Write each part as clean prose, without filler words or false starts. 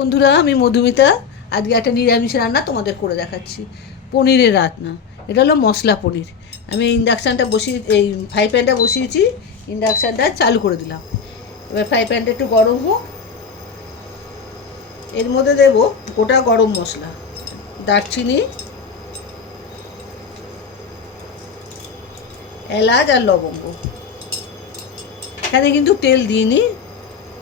বন্ধুরা, আমি মধুমিতা। আজকে একটা নিরামিষ রান্না তোমাদের করে দেখাচ্ছি, পনিরের রান্না। এটা হলো মশলা পনির। আমি এই ফ্রাই প্যানটা বসিয়েছি, ইন্ডাকশানটা চালু করে দিলাম। এবার ফ্রাই প্যানটা একটু গরম হোক। এর মধ্যে দেব গোটা গরম মশলা, দারচিনি, এলাচ আর লবঙ্গ। এখানে কিন্তু তেল দিইনি,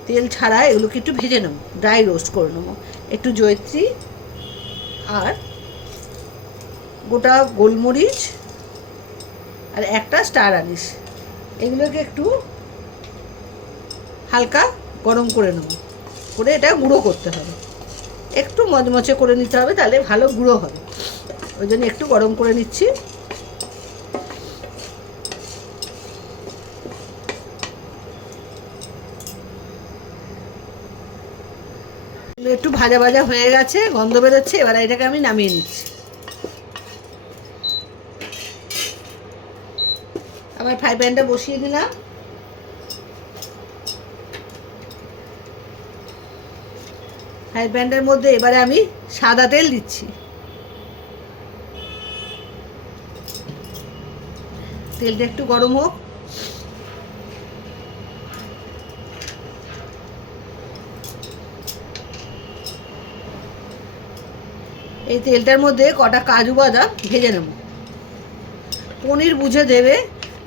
তেল ছাড়া এগুলোকে একটু ভেজে নেবো, ড্রাই রোস্ট করে নেবো। একটু জয়িত্রী আর গোটা গোলমরিচ আর একটা স্টার আনিস, এগুলোকে একটু হালকা গরম করে নেবো, করে এটা গুঁড়ো করতে হবে। একটু মচমচে করে নিতে হবে, তাহলে ভালো গুঁড়ো হবে। ওই জন্য একটু গরম করে নিচ্ছি। একটু ভাজা ভাজা হয়ে গেছে, গন্ধ বেরোচ্ছে। এবার এটাকে আমি নামিয়ে নিচ্ছি। আবার ফ্রাই প্যানটা বসিয়ে দিলাম। ফ্রাই প্যানটার মধ্যে এবারে আমি সাদা তেল দিচ্ছি। তেলটা একটু গরম হোক। এই তেলটার মধ্যে কটা কাজু বাদাম ভেজে নেব। পনির বুঝে দেবে।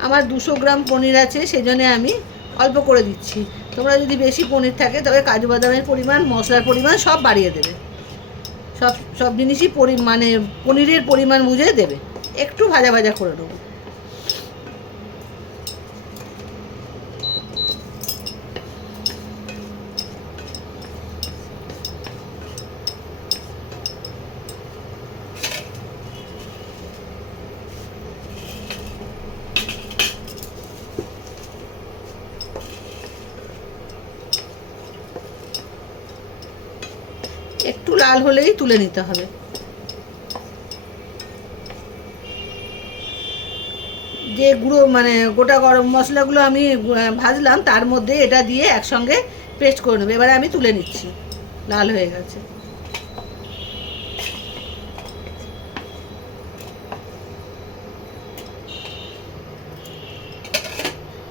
আমার 200 গ্রাম পনির আছে, সেই জন্য আমি অল্প করে দিচ্ছি। তোমরা যদি বেশি পনির থাকে তবে কাজু বাদামের পরিমাণ, মশলার পরিমাণ সব বাড়িয়ে দেবে। সব সব জিনিসই মানে পনিরের পরিমাণ বুঝে দেবে। একটু ভাজা ভাজা করে নেবো। একটু লাল হলেই তুলে নিতে হবে। যে গুঁড়ো মানে গোটা গরম মশলাগুলো আমি ভাজলাম, তার মধ্যে এটা দিয়ে একসঙ্গে পেস্ট করে নেবো। এবারে আমি তুলে নিচ্ছি, লাল হয়ে গেছে।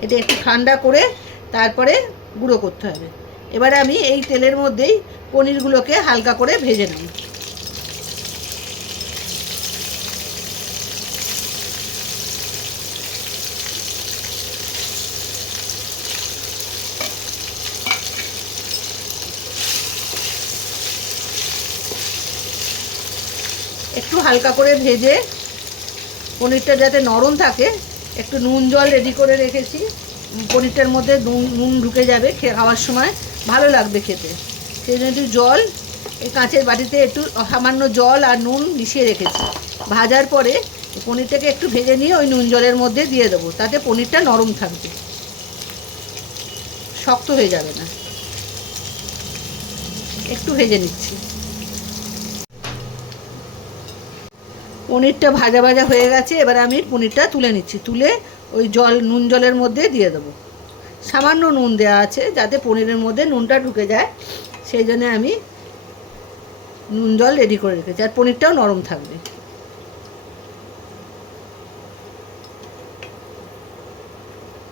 এটা একটু ঠান্ডা করে তারপরে গুঁড়ো করতে হবে। এবারে আমি এই তেলের মধ্যেই পনিরগুলোকে হালকা করে ভেজে নেব। একটু হালকা করে ভেজে পনিরটা যাতে নরম থাকে, একটু নুন জল রেডি করে রেখেছি। পনিরটার মধ্যে নুন ঢুকে যাবে, খাওয়ার সময় ভালো লাগবে খেতে। সেই জন্য একটু জল, এই কাঁচের বাটিতে একটু সামান্য জল আর নুন মিশিয়ে রেখেছি। ভাজার পরে পনিরটাকে একটু ভেজে নিয়ে ওই নুন জলের মধ্যে দিয়ে দেবো, তাতে পনিরটা নরম থাকবে, শক্ত হয়ে যাবে না। একটু ভেজে নিচ্ছি। পনিরটা ভাজা ভাজা হয়ে গেছে। এবার আমি পনিরটা তুলে নিচ্ছি। তুলে ওই নুন জলের মধ্যে দিয়ে দেবো। সামান্য নুন দেওয়া আছে যাতে পনিরের মধ্যে নুনটা ঢুকে যায়, সেই জন্য আমি নুন জল রেডি করে রেখেছি। আর পনিরটাও নরম থাকবে।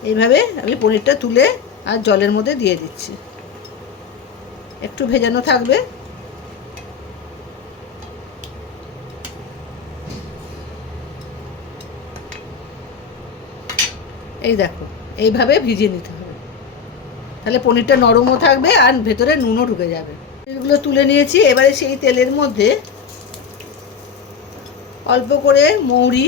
এইভাবে আমি পনিরটা তুলে আর জলের মধ্যে দিয়ে দিচ্ছি। একটু ভেজানো থাকবে। এই দেখো, এইভাবে ভিজিয়ে নিতে হবে, তাহলে পনিরটা নরমও থাকবে আর ভেতরে নুনও ঢুকে যাবে। এগুলো তুলে নিয়েছি। এবারে সেই তেলের মধ্যে অল্প করে মৌরি,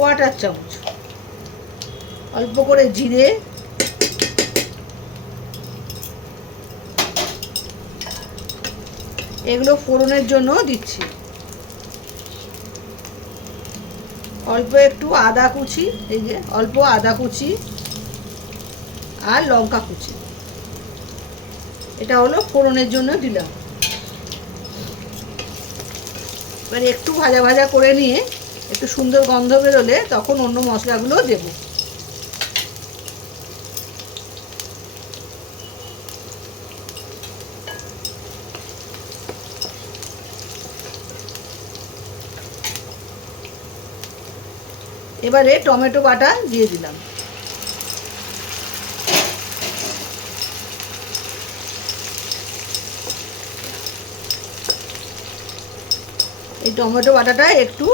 1/4 চামচ, অল্প করে জিরে, এগুলো ফোড়নের জন্য দিচ্ছি। অল্প একটু আদা কুচি, এই যে অল্প আদা কুচি আর লঙ্কা কুচি, এটা হলো ফোড়নের জন্য দিলাম। এবার একটু ভাজা ভাজা করে নিয়ে একটু সুন্দর গন্ধ বেরোলে তখন অন্য মশলাগুলো দেব। এবারে টমেটো বাটা দিয়ে দিলাম। এই টমেটো বাটাটা একটু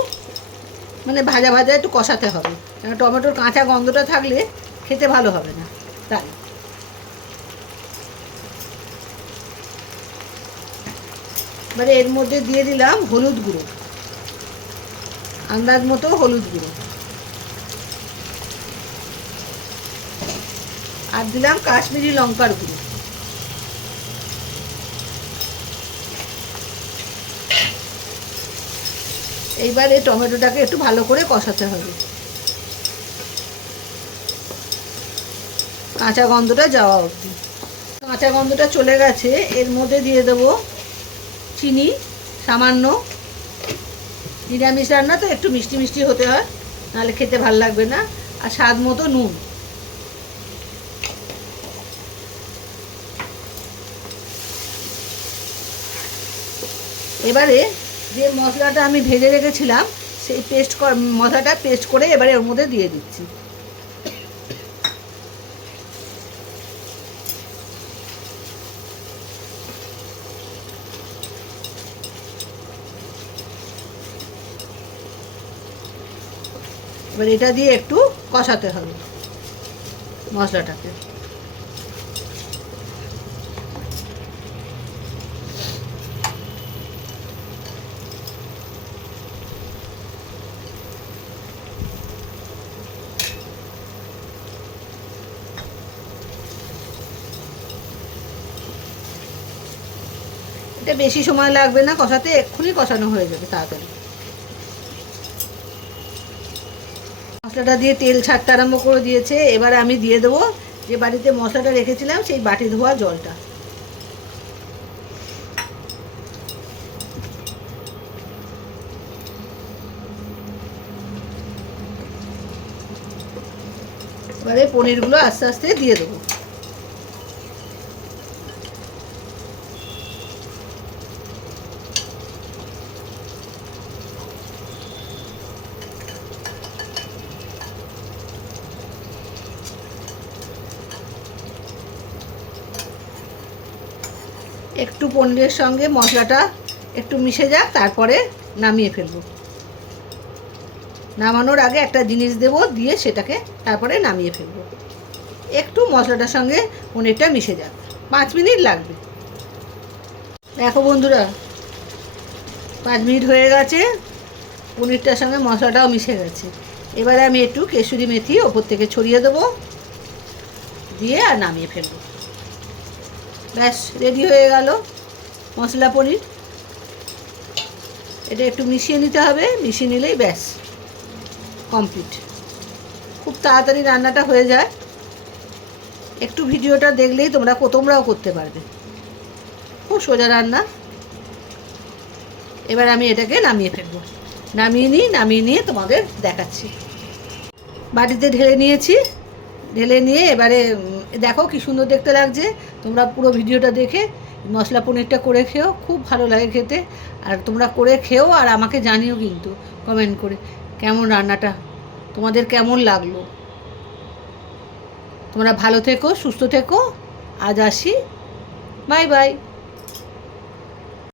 মানে ভাজা ভাজা একটু কষাতে হবে, কারণ টমেটোর কাঁচা গন্ধটা থাকলে খেতে ভালো হবে না। তাই এবারে এর মধ্যে দিয়ে দিলাম হলুদ গুঁড়ো, আন্দাজ মতো হলুদ গুঁড়ো, আর দিলাম কাশ্মীরি লঙ্কার গুঁড়ো। এইবার এই টমেটোটাকে একটু ভালো করে কষাতে হবে, কাঁচা গন্ধটা যাওয়া অবধি। কাঁচা গন্ধটা চলে গেছে, এর মধ্যে দিয়ে দেবো চিনি সামান্য। নিরামিষ রান্না তো একটু মিষ্টি মিষ্টি হতে হয়, নাহলে খেতে ভাল লাগবে না। আর স্বাদ মতো নুন। এবারে যে মশলাটা আমি ভেজে রেখেছিলাম সেই মশলাটা পেস্ট করে এবারে ওর মধ্যে দিয়ে দিচ্ছি। এবার এটা দিয়ে একটু কষাতে হবে মশলাটাকে। এটা বেশি সময় লাগবে না কষাতে, এক্ষুনি কষানো হয়ে যাবে তাড়াতাড়ি। মশলাটা দিয়ে তেল ছাড়তে আরম্ভ করে দিয়েছে। এবার আমি দিয়ে দেবো যে বাটিতে মশলাটা রেখেছিলাম সেই বাটি ধোয়া জলটা। এবারে পনিরগুলো আস্তে আস্তে দিয়ে দেবো। একটু পনিরের সঙ্গে মশলাটা একটু মিশে যাক, তারপরে নামিয়ে ফেলবো। নামানোর আগে একটা জিনিস দেব, দিয়ে সেটাকে তারপরে নামিয়ে ফেলবো। একটু মশলাটার সঙ্গে পনিরটা মিশে যাক, 5 মিনিট লাগবে। দেখো বন্ধুরা, 5 মিনিট হয়ে গেছে, পনিরটার সঙ্গে মশলাটাও মিশে গেছে। এবারে আমি একটু কেসুরি মেথি ওপর থেকে ছড়িয়ে দেবো, দিয়ে আর নামিয়ে ফেলবো। ব্যাস রেডি হয়ে গেল মশলা পনির। এটা একটু মিশিয়ে নিতে হবে, মিশিয়ে নিলেই ব্যাস কমপ্লিট। খুব তাড়াতাড়ি রান্নাটা হয়ে যায়, একটু ভিডিওটা দেখলেই তোমরাও করতে পারবে, খুব সোজা রান্না। এবার আমি এটাকে নামিয়ে ফেলবো। নামিয়ে নিয়ে তোমাদের দেখাচ্ছি। বাটিতে ঢেলে নিয়েছি, ঢেলে নিয়ে এবারে দেখো কি সুন্দর দেখতে লাগছে। তোমরা পুরো ভিডিওটা দেখে মশলা পনিরটা করে খেও, খুব ভালো লাগে খেতে। আর তোমরা করে খেও আর আমাকে জানিও কিন্তু কমেন্ট করে কেমন রান্নাটা তোমাদের কেমন লাগলো। তোমরা ভালো থেকো, সুস্থ থেকো। আজ আসি, বাই বাই।